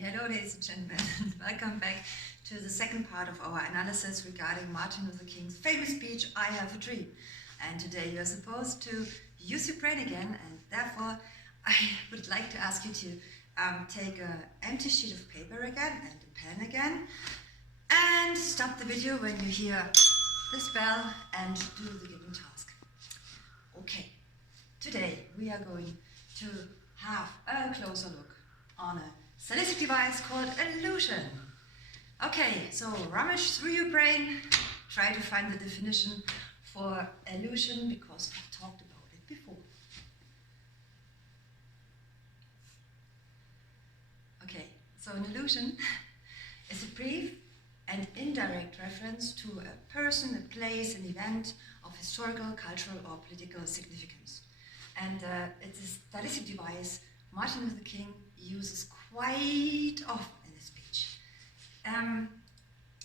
Hello ladies and gentlemen, welcome back to the second part of our analysis regarding Martin Luther King's famous speech, I Have a Dream. And today you are supposed to use your brain again, and therefore I would like to ask you to take an empty sheet of paper again and a pen again, and stop the video when you hear this bell and do the given task. Okay, today we are going to have a closer look on a stylistic device called illusion. Okay, so rummage through your brain, try to find the definition for illusion because we talked about it before. Okay, so an illusion is a brief and indirect reference to a person, a place, an event of historical, cultural, or political significance. And it's a stylistic device Martin Luther King uses quite often in his speech.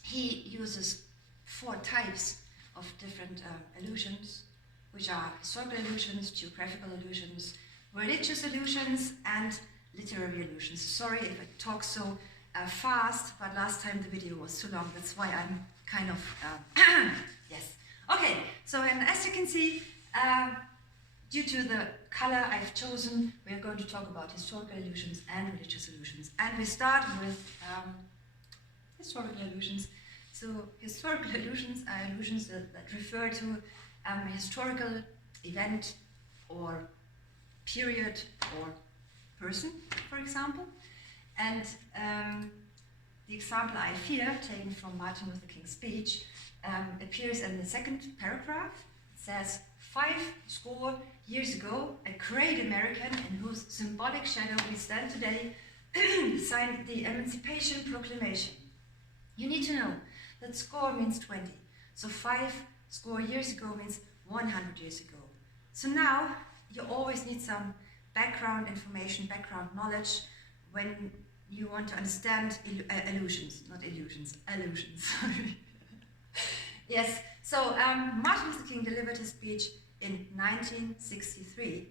He uses 4 types of different illusions, which are historical illusions, geographical illusions, religious illusions, and literary illusions. Sorry if I talk so fast, but last time the video was too long, that's why I'm kind of, yes. Okay, so and as you can see, due to the color I've chosen, we're going to talk about historical illusions and religious illusions. And we start with historical illusions. So historical illusions are illusions that refer to a historical event or period or person, for example. And the example I have here, taken from Martin Luther King's speech, appears in the second paragraph. It says, 50 years ago, a great American in whose symbolic shadow we stand today signed the Emancipation Proclamation. You need to know that score means 20. So 50 years ago means 100 years ago. So now you always need some background information, background knowledge when you want to understand illusions, not illusions, illusions. Yes, so Martin Luther King delivered his speech in 1963,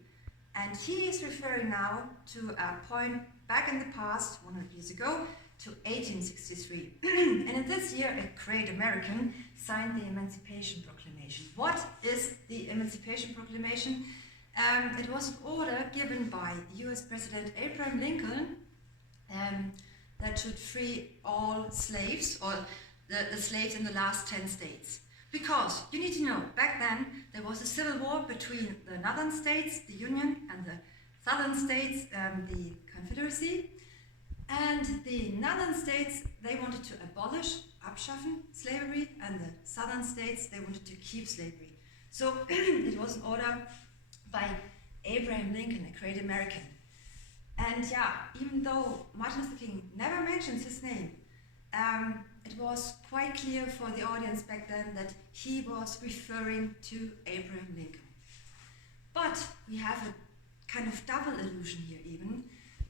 and he is referring now to a point back in the past, 100 years ago, to 1863. And in this year, a great American signed the Emancipation Proclamation. What is the Emancipation Proclamation? It was an order given by US President Abraham Lincoln that should free all slaves, or the slaves in the last 10 states. Because, you need to know, back then there was a civil war between the northern states, the Union, and the southern states, the Confederacy. And the northern states, they wanted to abolish, abschaffen, slavery, and the southern states, they wanted to keep slavery. So it was an order by Abraham Lincoln, a great American. And yeah, even though Martin Luther King never mentions his name, it was quite clear for the audience back then that he was referring to Abraham Lincoln. But we have a kind of double illusion here even,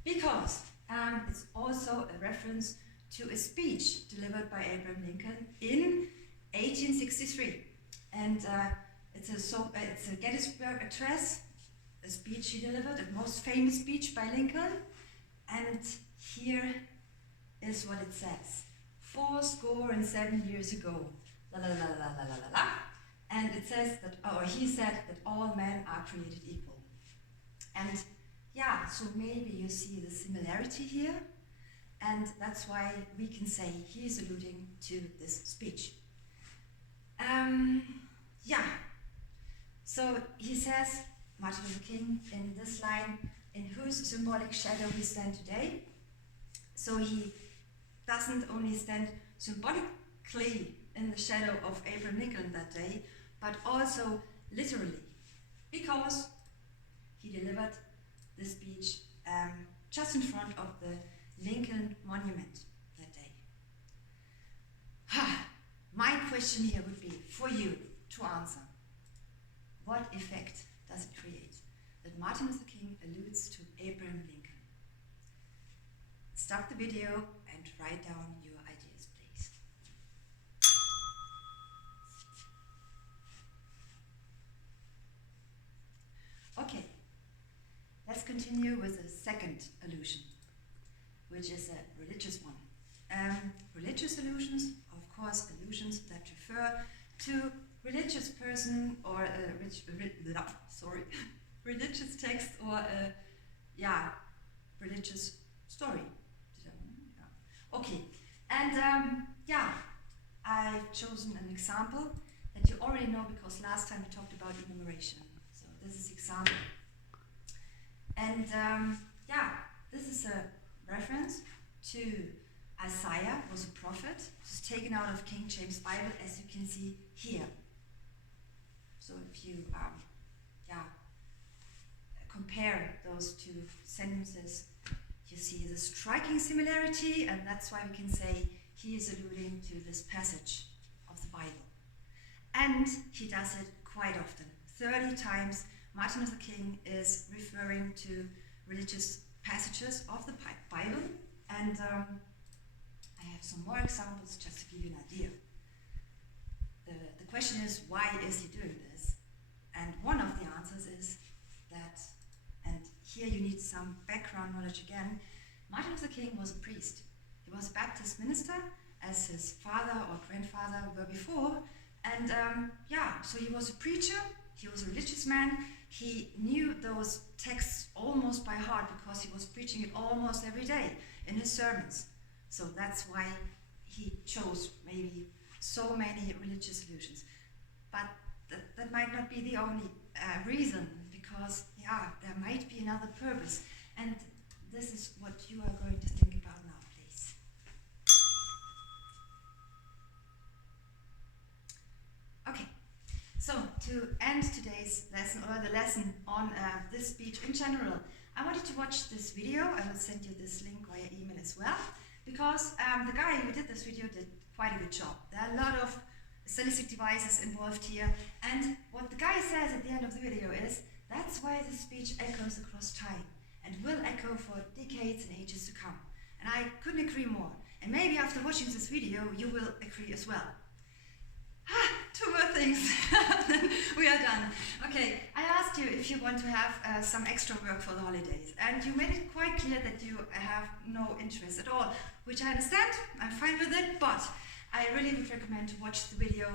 because it's also a reference to a speech delivered by Abraham Lincoln in 1863. And it's a Gettysburg Address, a speech he delivered, the most famous speech by Lincoln. And here is what it says. 47 years ago, la la la la la la la, and it says that, or he said that all men are created equal. And yeah, so maybe you see the similarity here, and that's why we can say he is alluding to this speech. Yeah, so he says, Martin Luther King, in this line, in whose symbolic shadow we stand today. So he doesn't only stand symbolically in the shadow of Abraham Lincoln that day, but also literally, because he delivered the speech just in front of the Lincoln Monument that day. My question here would be for you to answer. What effect does it create that Martin Luther King alludes to Abraham Lincoln? Stop the video and write down your ideas, please. Okay, let's continue with the second illusion. which is a religious one. Religious allusions, of course, allusions that refer to religious person or religious text or a religious story. Okay, and I've chosen an example that you already know because last time we talked about enumeration. So this is example. And this is a reference to Isaiah, was a prophet. It's taken out of King James Bible, as you can see here. So if you compare those two sentences, you see the striking similarity, and that's why we can say he is alluding to this passage of the Bible. And he does it quite often. 30 times Martin Luther King is referring to religious passages of the Bible, and I have some more examples just to give you an idea. The question is, why is he doing this? And one of the answers is that, and here you need some background knowledge again, Martin Luther King was a priest. He was a Baptist minister, as his father or grandfather were before, and so he was a preacher, he was a religious man, he knew those texts almost by heart because he was preaching it almost every day in his sermons. So that's why he chose maybe so many religious allusions. But that might not be the only reason, because there might be another purpose. And this is what you are going to think about now, please. Okay, so to end today's lesson, or the lesson on this speech in general, I want you to watch this video. I will send you this link via email as well, because the guy who did this video did quite a good job. There are a lot of stylistic devices involved here, and what the guy says at the end of the video is, that's why the speech echoes across time, and will echo for decades and ages to come. And I couldn't agree more. And maybe after watching this video, you will agree as well. Two more things, then we are done. Okay, I asked you if you want to have some extra work for the holidays, and you made it quite clear that you have no interest at all, which I understand, I'm fine with it, but I really would recommend to watch the video,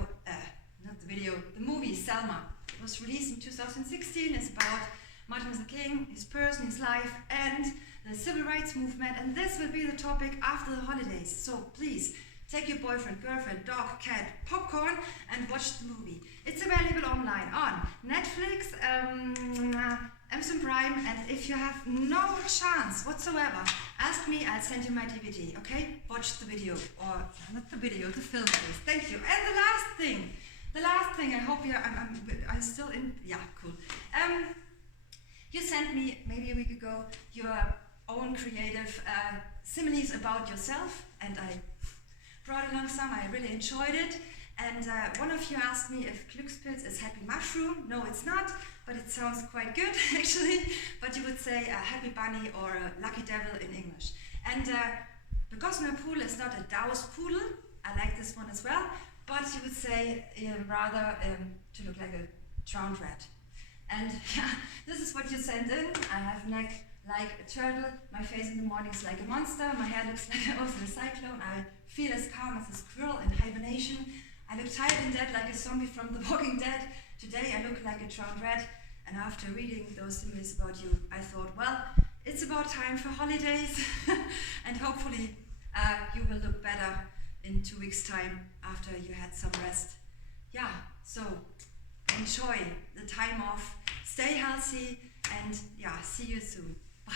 the movie Selma. It was released in 2016, it's about Martin Luther King, his person, his life, and the civil rights movement, and this will be the topic after the holidays, so please, take your boyfriend, girlfriend, dog, cat, popcorn, and watch the movie. It's available online on Netflix, Amazon Prime, and if you have no chance whatsoever, ask me, I'll send you my DVD, okay? Watch the video, or not the video, the film, please. Thank you. And the last thing, I hope I'm still in, yeah, cool. You sent me, maybe a week ago, your own creative similes about yourself, and I brought along some. I really enjoyed it, and one of you asked me if Glückspilz is happy mushroom. No, it's not, but it sounds quite good actually, but you would say a happy bunny or a lucky devil in English. And the Gossamer poodle is not a doused poodle, I like this one as well, but you would say rather to look like a drowned rat. And yeah, this is what you sent in. I have neck like a turtle, my face in the morning is like a monster, my hair looks like also a cyclone, I feel as calm as a squirrel in hibernation, I look tired and dead like a zombie from The Walking Dead, today I look like a drowned rat, and after reading those similes about you, I thought, well, it's about time for holidays, and hopefully you will look better in 2 weeks' time after you had some rest. Yeah, so enjoy the time off, stay healthy, and yeah, see you soon. Bye.